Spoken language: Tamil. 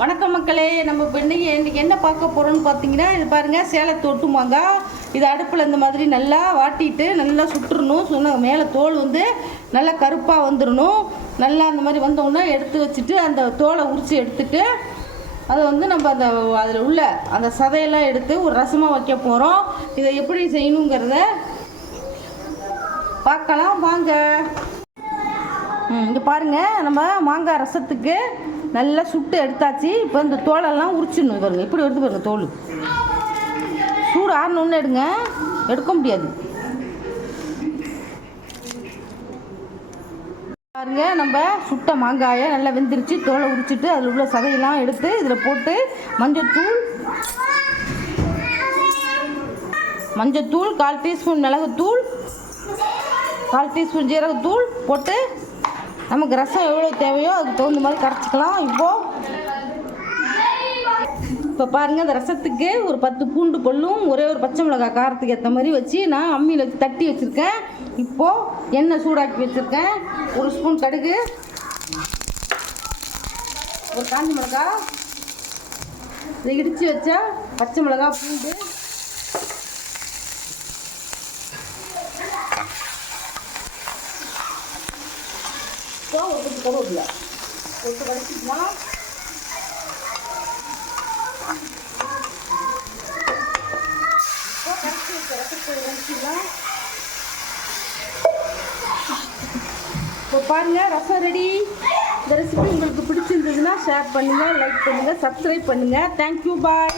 வணக்கம் மக்களே. நம்ம இன்றைக்கி என்ன பார்க்க போகிறோம்னு பார்த்தீங்கன்னா, இது பாருங்கள், சேலத்து ஒட்டு மாங்காய். இது அடுப்பில் இந்த மாதிரி நல்லா வாட்டிட்டு நல்லா சுட்டுறணும். சொன்ன மேலே தோல் வந்து நல்லா கருப்பாக வந்துடணும். நல்லா அந்த மாதிரி வந்தோன்னா எடுத்து வச்சுட்டு அந்த தோலை உரித்து எடுத்துட்டு அதை வந்து நம்ம அதில் உள்ள அந்த சதையெல்லாம் எடுத்து ஒரு ரசமாக வைக்க போகிறோம். இதை எப்படி செய்யணுங்கிறத பார்க்கலாம் வாங்க. இங்கே பாருங்கள், நம்ம மாங்காய் ரசத்துக்கு நல்லா சுட்டு எடுத்தாச்சு. இப்போ இந்த தோலெல்லாம் உரிச்சிடணும். பாருங்க, இப்படி எடுத்து பாருங்க. தோல் சூடு ஆறணுன்னு எடுங்க, எடுக்க முடியாது. பாருங்க, நம்ம சுட்ட மாங்காயை நல்லா வெந்துருச்சு. தோலை உரிச்சிட்டு அதில் உள்ள சதையெல்லாம் எடுத்து இதில் போட்டு மஞ்சத்தூள் 1/4 டீஸ்பூன் மிளகுத்தூள், 1/4 டீஸ்பூன் ஜீரகத்தூள் போட்டு நமக்கு ரசம் எவ்வளோ தேவையோ அதுக்கு தகுந்த மாதிரி கரைச்சிக்கலாம். இப்போ பாருங்கள், அந்த ரசத்துக்கு ஒரு 10 பூண்டு பல்லும் ஒரே ஒரு பச்சை மிளகாய் காரத்துக்கு ஏற்ற மாதிரி வச்சு நான் அம்மியில் வச்சு தட்டி வச்சுருக்கேன். இப்போது எண்ணெய் சூடாக்கி வச்சுருக்கேன். 1 ஸ்பூன் கடுகு, ஒரு காஞ்சி மிளகாய், இதை இடித்து வச்சா பச்சை மிளகாய், பூண்டு, ஒரு கருவேப்பிலை போட்டு வதக்கிக்கலாம். கரைச்சி வச்ச ரசத்தை வதக்கிக்கலாம். இப்போ பாருங்கள், ரசம் ரெடி. இந்த ரெசிபி உங்களுக்கு பிடிச்சிருந்ததுன்னா ஷேர் பண்ணுங்கள், லைக் பண்ணுங்கள், சப்ஸ்கிரைப் பண்ணுங்கள். தேங்க்யூ, பாய்.